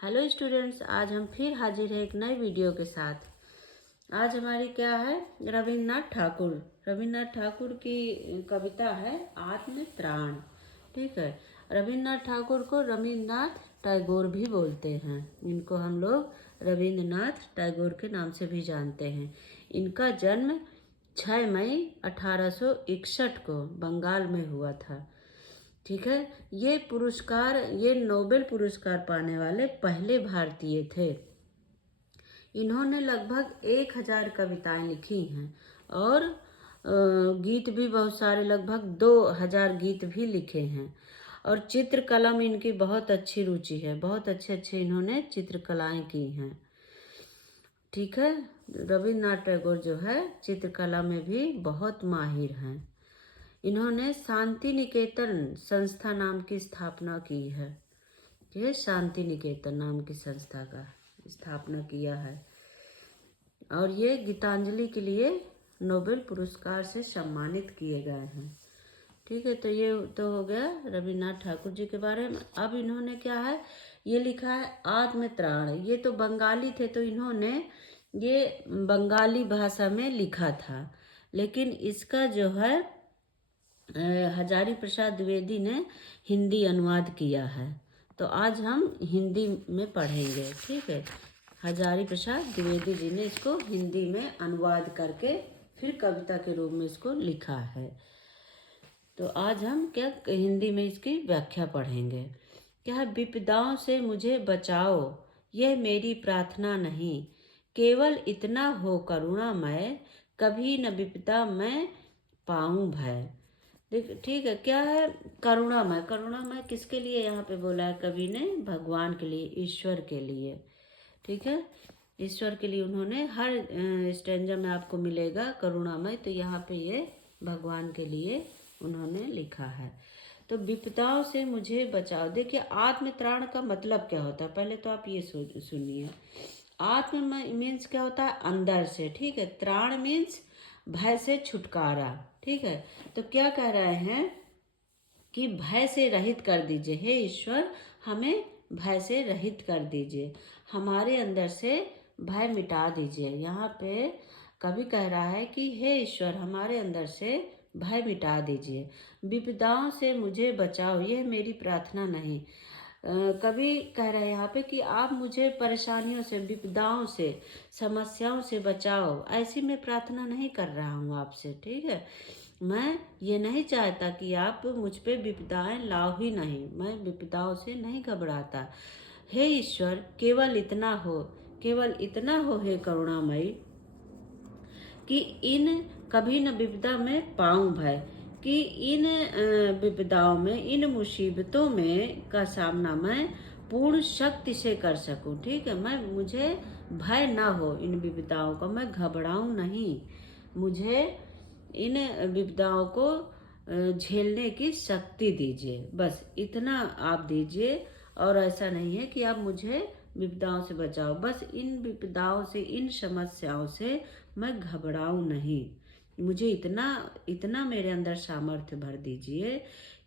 Hello students, आज हम फिर हाजिर हैं एक नई वीडियो के साथ। आज हमारी क्या है, रविन्द्रनाथ ठाकुर की कविता है आत्मत्राण। ठीक है। रविन्द्रनाथ ठाकुर को रविन्द्रनाथ टैगोर भी बोलते हैं। इनको हम लोग रविन्द्रनाथ टैगोर के नाम से भी जानते हैं। इनका जन्म 6 मई 1861 को बंगाल में हुआ था। ठीक है। ये नोबेल पुरस्कार पाने वाले पहले भारतीय थे। इन्होंने लगभग 1000 कविताएं लिखी हैं और गीत भी बहुत सारे, लगभग 2000 गीत भी लिखे हैं। और चित्रकला में इनकी बहुत अच्छी रुचि है, बहुत अच्छे अच्छे इन्होंने चित्रकलाएं की हैं। ठीक है। रविन्द्रनाथ टैगोर जो है चित्रकला में भी बहुत माहिर हैं। इन्होंने शांति निकेतन संस्था नाम की स्थापना की है। ये शांति निकेतन नाम की संस्था का स्थापना किया है और ये गीतांजलि के लिए नोबेल पुरस्कार से सम्मानित किए गए हैं। ठीक है। तो ये तो हो गया रविन्द्रनाथ ठाकुर जी के बारे में। अब इन्होंने क्या है, ये लिखा है आत्मत्राण। ये तो बंगाली थे, तो इन्होंने ये बंगाली भाषा में लिखा था, लेकिन इसका जो है हजारी प्रसाद द्विवेदी ने हिंदी अनुवाद किया है। तो आज हम हिंदी में पढ़ेंगे। ठीक है। हजारी प्रसाद द्विवेदी जी ने इसको हिंदी में अनुवाद करके फिर कविता के रूप में इसको लिखा है। तो आज हम क्या हिंदी में इसकी व्याख्या पढ़ेंगे। क्या है, विपदाओं से मुझे बचाओ यह मेरी प्रार्थना नहीं, केवल इतना हो करुणामय, कभी न विपदा मैं पाऊं भय। ठीक है। क्या है, करुणामय। करुणामय किसके लिए यहाँ पे बोला है कवि ने? भगवान के लिए, ईश्वर के लिए। ठीक है। ईश्वर के लिए उन्होंने हर स्टेंजा में आपको मिलेगा करुणामय, तो यहाँ पे ये भगवान के लिए उन्होंने लिखा है। तो विपदाओं से मुझे बचाओ। देखिए, आत्मत्राण का मतलब क्या होता है, पहले तो आप ये सुनिए। आत्म मीन्स क्या होता है? अंदर से। ठीक है। त्राण मीन्स भय से छुटकारा। ठीक है। तो क्या कह रहे हैं कि भय से रहित कर दीजिए, हे ईश्वर हमें भय से रहित कर दीजिए, हमारे अंदर से भय मिटा दीजिए। यहाँ पे कवि कह रहा है कि हे ईश्वर हमारे अंदर से भय मिटा दीजिए, विपदाओं से मुझे बचाओ यह मेरी प्रार्थना नहीं। कवि कह रहे हैं यहाँ पे कि आप मुझे परेशानियों से, विपदाओं से, समस्याओं से बचाओ, ऐसी मैं प्रार्थना नहीं कर रहा हूँ आपसे। ठीक है। मैं ये नहीं चाहता कि आप मुझ पे विपदाएं लाओ ही नहीं, मैं विपदाओं से नहीं घबराता। हे ईश्वर केवल इतना हो, केवल इतना हो हे करुणामयी, कि इन कभी न विपदा में पाऊं भय, कि इन विपदाओं में, इन मुसीबतों में का सामना मैं पूर्ण शक्ति से कर सकूं। ठीक है। मुझे भय ना हो इन विपदाओं का, मैं घबराऊं नहीं, मुझे इन विपदाओं को झेलने की शक्ति दीजिए। बस इतना आप दीजिए, और ऐसा नहीं है कि आप मुझे विपदाओं से बचाओ, बस इन विपदाओं से, इन समस्याओं से मैं घबराऊं नहीं। मुझे इतना इतना मेरे अंदर सामर्थ्य भर दीजिए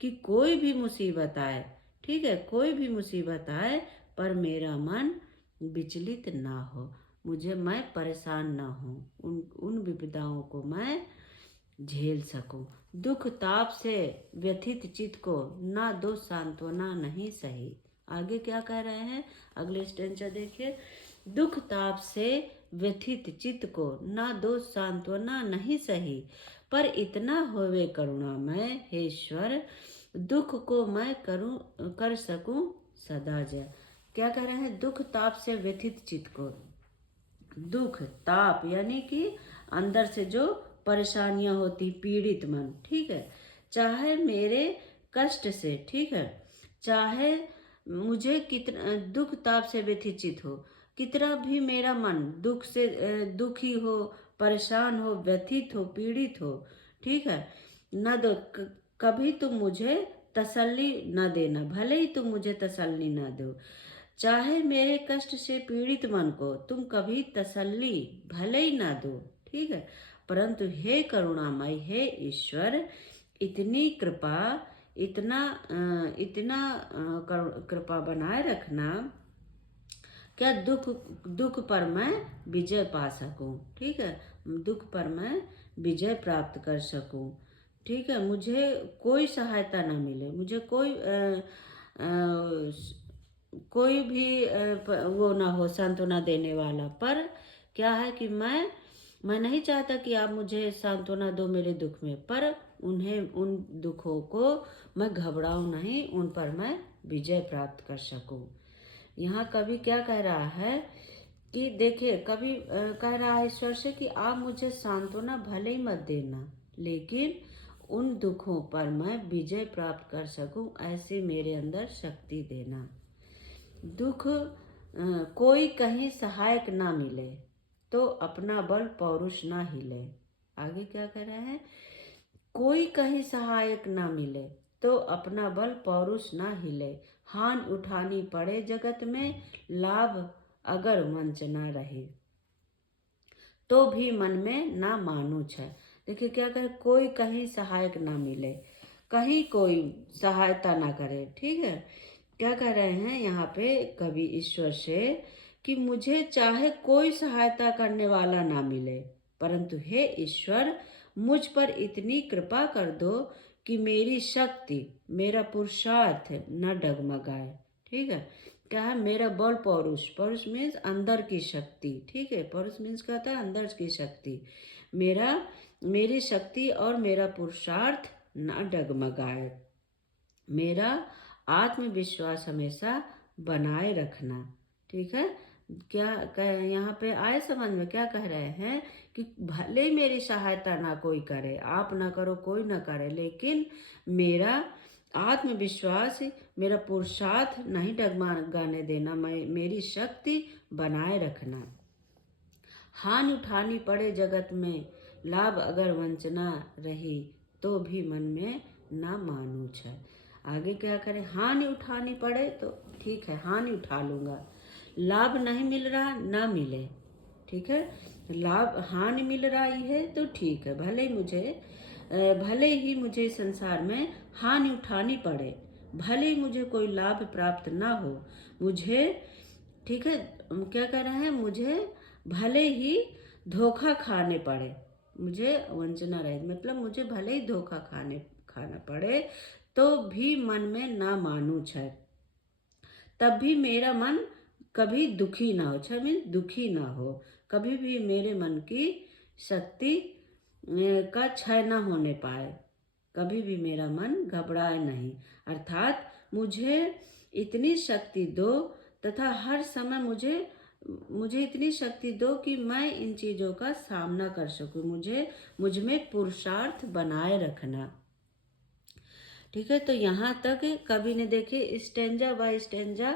कि कोई भी मुसीबत आए, ठीक है, कोई भी मुसीबत आए, पर मेरा मन विचलित ना हो, मैं परेशान ना हूँ, उन विपदाओं को मैं झेल सकूं। दुख ताप से व्यथित चित्त को ना दो सांत्वना नहीं सही। आगे क्या कह रहे हैं, अगले स्टेंजा देखिए। दुख ताप से व्यथित चित्त को ना दो सांत्वना नहीं सही, पर इतना होवे करुणामय, हे ईश्वर दुख को मैं कर सकूं सदा जय। क्या कह रहे हैं? दुख ताप से व्यथित चित्त को, दुख ताप यानी कि अंदर से जो परेशानियां होती, पीड़ित मन। ठीक है। चाहे मेरे कष्ट से, ठीक है, चाहे मुझे कितना दुख ताप से व्यथित हो, कितना भी मेरा मन दुख से दुखी हो, परेशान हो, व्यथित हो, पीड़ित हो, ठीक है, न दो कभी तुम मुझे तसल्ली न देना, भले ही तुम मुझे तसल्ली न दो। चाहे मेरे कष्ट से पीड़ित मन को तुम कभी तसल्ली भले ही ना दो, ठीक है, परंतु हे करुणामय, हे ईश्वर इतनी कृपा, इतना कृपा बनाए रखना क्या दुख दुख पर मैं विजय पा सकूं, ठीक है, दुख पर मैं विजय प्राप्त कर सकूं, ठीक है, मुझे कोई सहायता ना मिले, मुझे कोई भी वो ना हो सांत्वना देने वाला, पर क्या है कि मैं नहीं चाहता कि आप मुझे सांत्वना दो मेरे दुख में, पर उन दुखों को मैं घबराऊं नहीं, उन पर मैं विजय प्राप्त कर सकूं। यहाँ कवि क्या कह रहा है कि देखिए, कवि कह रहा है ईश्वर से कि आप मुझे सांत्वना भले ही मत देना, लेकिन उन दुखों पर मैं विजय प्राप्त कर सकूं, ऐसी मेरे अंदर शक्ति देना। दुख कोई कहीं सहायक ना मिले तो अपना बल पौरुष ना हिले। आगे क्या कह रहे हैं, कोई कहीं सहायक ना मिले तो अपना बल पौरुष ना हिले, हान उठानी पड़े जगत में, लाभ अगर मंच ना रहे तो भी मन में ना मानू छै। देखिए क्या कहे, कोई कहीं सहायक ना मिले, कहीं कोई सहायता ना करे, ठीक है। क्या कह रहे हैं यहाँ पे कवि ईश्वर से कि मुझे चाहे कोई सहायता करने वाला ना मिले, परंतु हे ईश्वर मुझ पर इतनी कृपा कर दो कि मेरी शक्ति, मेरा पुरुषार्थ न डगमगाए, ठीक है। क्या है, मेरा बल पौरुष, पौरुष मीन्स अंदर की शक्ति, ठीक है, पौरुष मीन्स क्या होता है, अंदर की शक्ति, मेरी शक्ति और मेरा पुरुषार्थ न डगमगाए, मेरा आत्मविश्वास हमेशा बनाए रखना, ठीक है। क्या यहाँ पे आए समझ में, क्या कह रहे हैं कि भले ही मेरी सहायता ना कोई करे, आप ना करो, कोई ना करे, लेकिन मेरा आत्मविश्वास, मेरा पुरुषार्थ नहीं डगमगाने देना, मेरी शक्ति बनाए रखना। हानि उठानी पड़े जगत में, लाभ अगर वंचना रही तो भी मन में ना मानू छै। आगे क्या करें, हानि उठानी पड़े तो ठीक है, हानि उठा लूंगा, लाभ नहीं मिल रहा ना मिले, ठीक है, लाभ हानि मिल रहा ही है तो ठीक है, भले ही मुझे संसार में हानि उठानी पड़े, भले ही मुझे कोई लाभ प्राप्त ना हो, मुझे, ठीक है, क्या कह रहे हैं, मुझे भले ही धोखा खाने पड़े, मुझे वंचना रहे, मतलब मुझे भले ही धोखा खाना पड़े तो भी मन में ना मानू छै, तब भी मेरा मन कभी दुखी ना हो, छै मीन दुखी ना हो, कभी भी मेरे मन की शक्ति का क्षय न होने पाए, कभी भी मेरा मन घबराए नहीं, अर्थात मुझे इतनी शक्ति दो तथा हर समय मुझे इतनी शक्ति दो कि मैं इन चीज़ों का सामना कर सकूं, मुझ में पुरुषार्थ बनाए रखना, ठीक है। तो यहाँ तक कवि ने देखिए स्टेंजा बाय स्टेंजा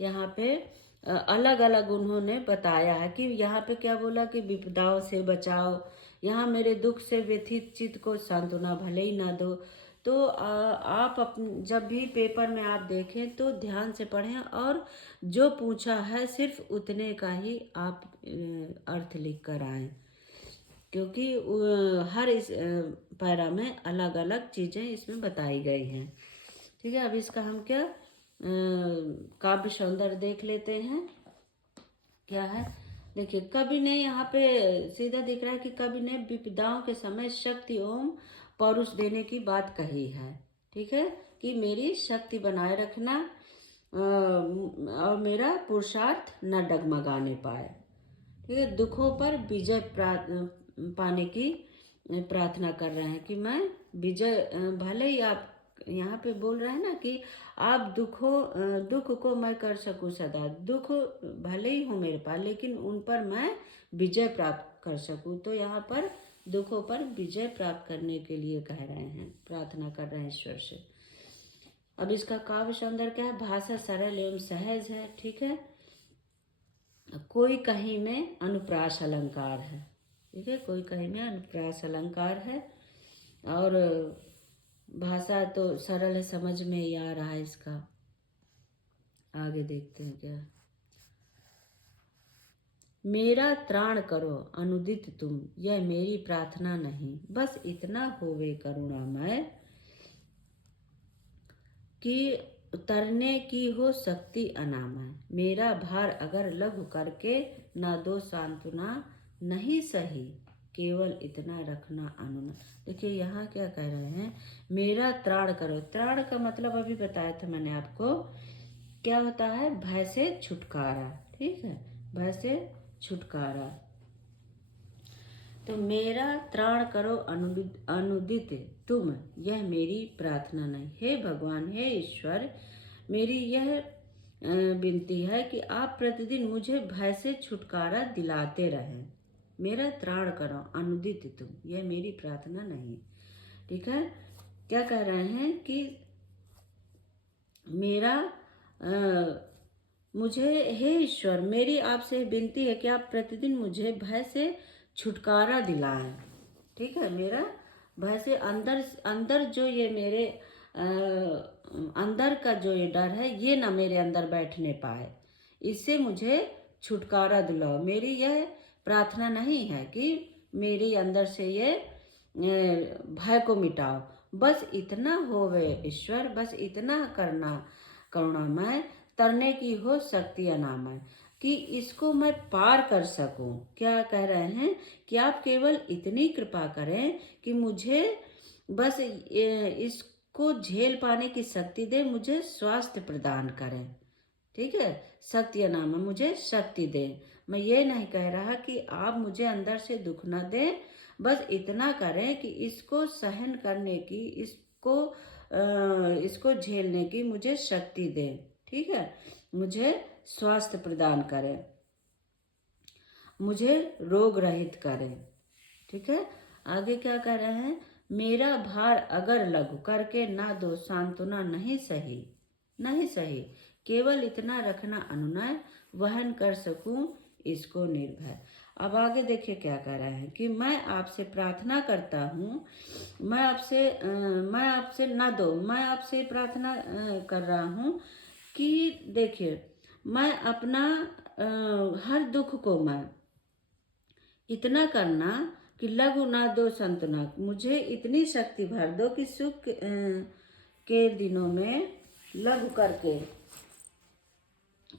यहाँ पे अलग अलग उन्होंने बताया है कि यहाँ पे क्या बोला कि विपदाओं से बचाओ, यहाँ मेरे दुख से व्यथित चित्त को सांत्वना भले ही ना दो। तो आप जब भी पेपर में आप देखें तो ध्यान से पढ़ें और जो पूछा है सिर्फ उतने का ही आप अर्थ लिख कर आएँ, क्योंकि हर इस पैरा में अलग अलग चीज़ें इसमें बताई गई हैं, ठीक है। अब इसका हम क्या काव्य सौंदर्य देख लेते हैं, क्या है, देखिए कवि ने यहाँ पे सीधा दिख रहा है कि कवि ने विपदाओं के समय शक्ति एवं पौरुष देने की बात कही है, ठीक है, कि मेरी शक्ति बनाए रखना और मेरा पुरुषार्थ न डगमगाने पाए, ठीक है, दुखों पर विजय पाने की प्रार्थना कर रहे हैं कि मैं विजय, भले ही आप यहाँ पे बोल रहे हैं ना कि आप दुख को मैं कर सकूं सदा, दुख भले ही हो मेरे पास लेकिन उन पर मैं विजय प्राप्त कर सकूं, तो यहाँ पर दुखों पर विजय प्राप्त करने के लिए कह रहे हैं, प्रार्थना कर रहे हैं ईश्वर से। अब इसका काव्य सौंदर्य क्या है, भाषा सरल एवं सहज है, ठीक है, कोई कहीं में अनुप्रास अलंकार है, ठीक है, कोई कहीं में अनुप्रास अलंकार है, और भाषा तो सरल है, समझ में ही आ रहा है इसका। आगे देखते हैं क्या, मेरा त्राण करो अनुदित तुम, यह मेरी प्रार्थना नहीं, बस इतना होवे करुणामय कि तरने की हो शक्ति अनामय, मेरा भार अगर लघु करके ना दो सांत्वना नहीं सही, केवल इतना रखना अनुनय। देखिए यहाँ क्या कह रहे हैं, मेरा त्राण करो। त्राण का मतलब अभी बताया था मैंने आपको, क्या होता है, भय से छुटकारा। ठीक है, भय से छुटकारा। तो मेरा त्राण करो अनुदित तुम, यह मेरी प्रार्थना नहीं। हे भगवान, हे ईश्वर, मेरी यह विनती है कि आप प्रतिदिन मुझे भय से छुटकारा दिलाते रहें। मेरा त्राण करो अनुदित तुम, यह मेरी प्रार्थना नहीं। ठीक है, क्या कह रहे हैं कि मेरा मुझे, हे ईश्वर, मेरी आपसे विनती है कि आप प्रतिदिन मुझे भय से छुटकारा दिलाएं। ठीक है, मेरा भय से अंदर अंदर जो ये मेरे अंदर का जो ये डर है, ये ना मेरे अंदर बैठने पाए, इससे मुझे छुटकारा दिलाओ। मेरी यह प्रार्थना नहीं है कि मेरे अंदर से ये भय को मिटाओ, बस इतना होवे ईश्वर, बस इतना करना करुणामय, तरने की हो शक्ति अनामय, कि इसको मैं पार कर सकूं। क्या कह रहे हैं कि आप केवल इतनी कृपा करें कि मुझे बस इसको झेल पाने की शक्ति दे, मुझे स्वास्थ्य प्रदान करें। ठीक है, शक्ति अनामय, मुझे शक्ति दें। मैं ये नहीं कह रहा कि आप मुझे अंदर से दुख न दें, बस इतना करें कि इसको सहन करने की, इसको झेलने की मुझे शक्ति दें। ठीक है, मुझे स्वास्थ्य प्रदान करें, मुझे रोग रहित करें। ठीक है, आगे क्या कह रहे हैं, मेरा भार अगर लघु करके ना दो सांत्वना नहीं सही, नहीं सही, केवल इतना रखना अनुनय, वहन कर सकूं इसको निर्भय। अब आगे देखिए क्या कह रहे हैं कि मैं आपसे प्रार्थना करता हूँ, मैं आपसे ना दो, मैं आपसे प्रार्थना कर रहा हूँ कि देखिए, मैं अपना हर दुख को मैं इतना करना कि लघु ना दो संतना, मुझे इतनी शक्ति भर दो कि सुख के दिनों में लघु करके,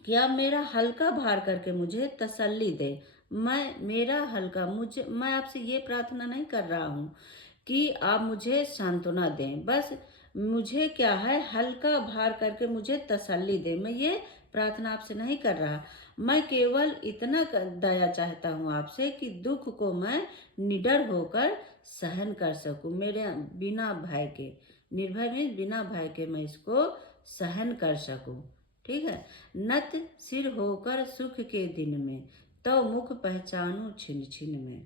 क्या मेरा हल्का भार करके मुझे तसल्ली दे। मेरा हल्का, मैं आपसे ये प्रार्थना नहीं कर रहा हूँ कि आप मुझे सांत्वना दें, बस मुझे क्या है, हल्का भार करके मुझे तसल्ली दे। मैं ये प्रार्थना आपसे नहीं कर रहा, मैं केवल इतना दया चाहता हूँ आपसे कि दुख को मैं निडर होकर सहन कर सकूं, मेरे बिना भय के, निर्भय में बिना भय के मैं इसको सहन कर सकूं। ठीक है, नत सिर होकर सुख के दिन में, तो मुख पहचानू छिन छिन में।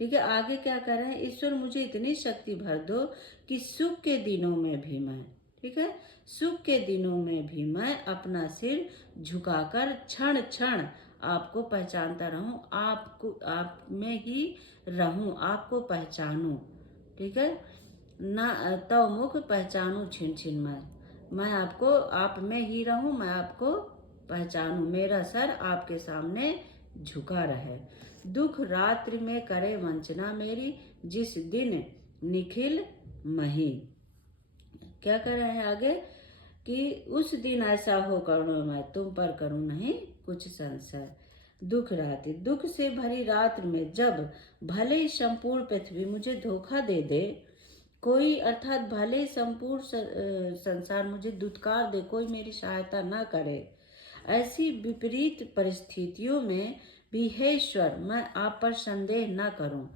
ठीक है, आगे क्या कर रहे हैं, ईश्वर मुझे इतनी शक्ति भर दो कि सुख के दिनों में भी मैं, ठीक है, सुख के दिनों में भी मैं अपना सिर झुकाकर क्षण क्षण आपको पहचानता रहूं, आप में ही रहूं, आपको पहचानूं। ठीक है, ना तो मुख पहचानू छिन छिन में, मैं आपको, आप में ही रहूं, मैं आपको पहचानूं, मेरा सर आपके सामने झुका रहे। दुख रात्रि में करे वंचना मेरी, जिस दिन निखिल मही। क्या कर रहे हैं आगे कि उस दिन ऐसा हो करुणा मैं तुम पर करूं नहीं कुछ संशय। दुख रात्रि, दुख से भरी रात्र में जब भले ही संपूर्ण पृथ्वी मुझे धोखा दे दे, कोई अर्थात भले संपूर्ण संसार मुझे दुत्कार दे, कोई मेरी सहायता ना करे, ऐसी विपरीत परिस्थितियों में भी हे ईश्वर, मैं आप पर संदेह न करूं,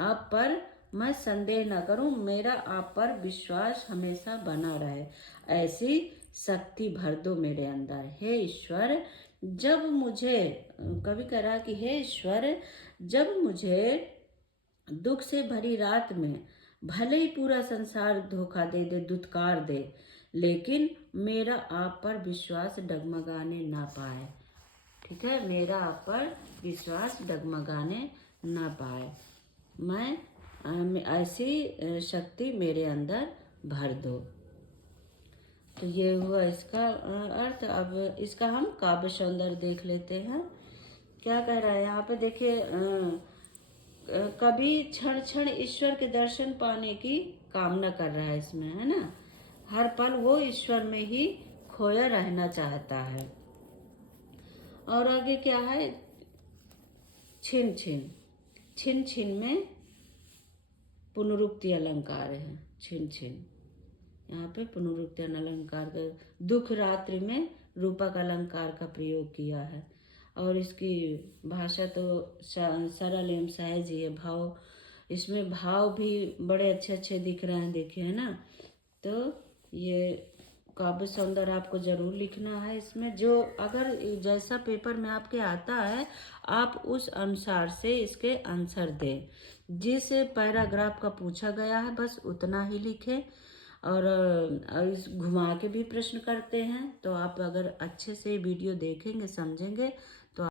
आप पर मैं संदेह न करूं, मेरा आप पर विश्वास हमेशा बना रहे, ऐसी शक्ति भर दो मेरे अंदर। हे ईश्वर, जब मुझे, कभी कह रहा कि हे ईश्वर, जब मुझे दुख से भरी रात में भले ही पूरा संसार धोखा दे दे, दुत्कार दे, लेकिन मेरा आप पर विश्वास डगमगाने ना पाए। ठीक है, मेरा आप पर विश्वास डगमगाने ना पाए, मैं ऐसी शक्ति मेरे अंदर भर दो। तो ये हुआ इसका अर्थ। अब इसका हम काव्य सौंदर्य देख लेते हैं। क्या कह रहा है यहाँ पे, देखिए, कभी क्षण क्षण ईश्वर के दर्शन पाने की कामना कर रहा है इसमें, है ना, हर पल वो ईश्वर में ही खोया रहना चाहता है। और आगे क्या है, छिन छिन। छिन छिन में पुनरुक्ति अलंकार है, छिन छिन यहाँ पे पुनरुक्ति अलंकार का, दुख रात्रि में रूपक अलंकार का प्रयोग किया है। और इसकी भाषा तो सरल एवं सहज ही है। भाव, इसमें भाव भी बड़े अच्छे अच्छे दिख रहे हैं, देखिए है ना। तो ये काव्य सौंदर्य आपको जरूर लिखना है इसमें। जो अगर जैसा पेपर में आपके आता है आप उस अनुसार से इसके आंसर दें। जिस पैराग्राफ का पूछा गया है बस उतना ही लिखें। और इस घुमा के भी प्रश्न करते हैं, तो आप अगर अच्छे से वीडियो देखेंगे समझेंगे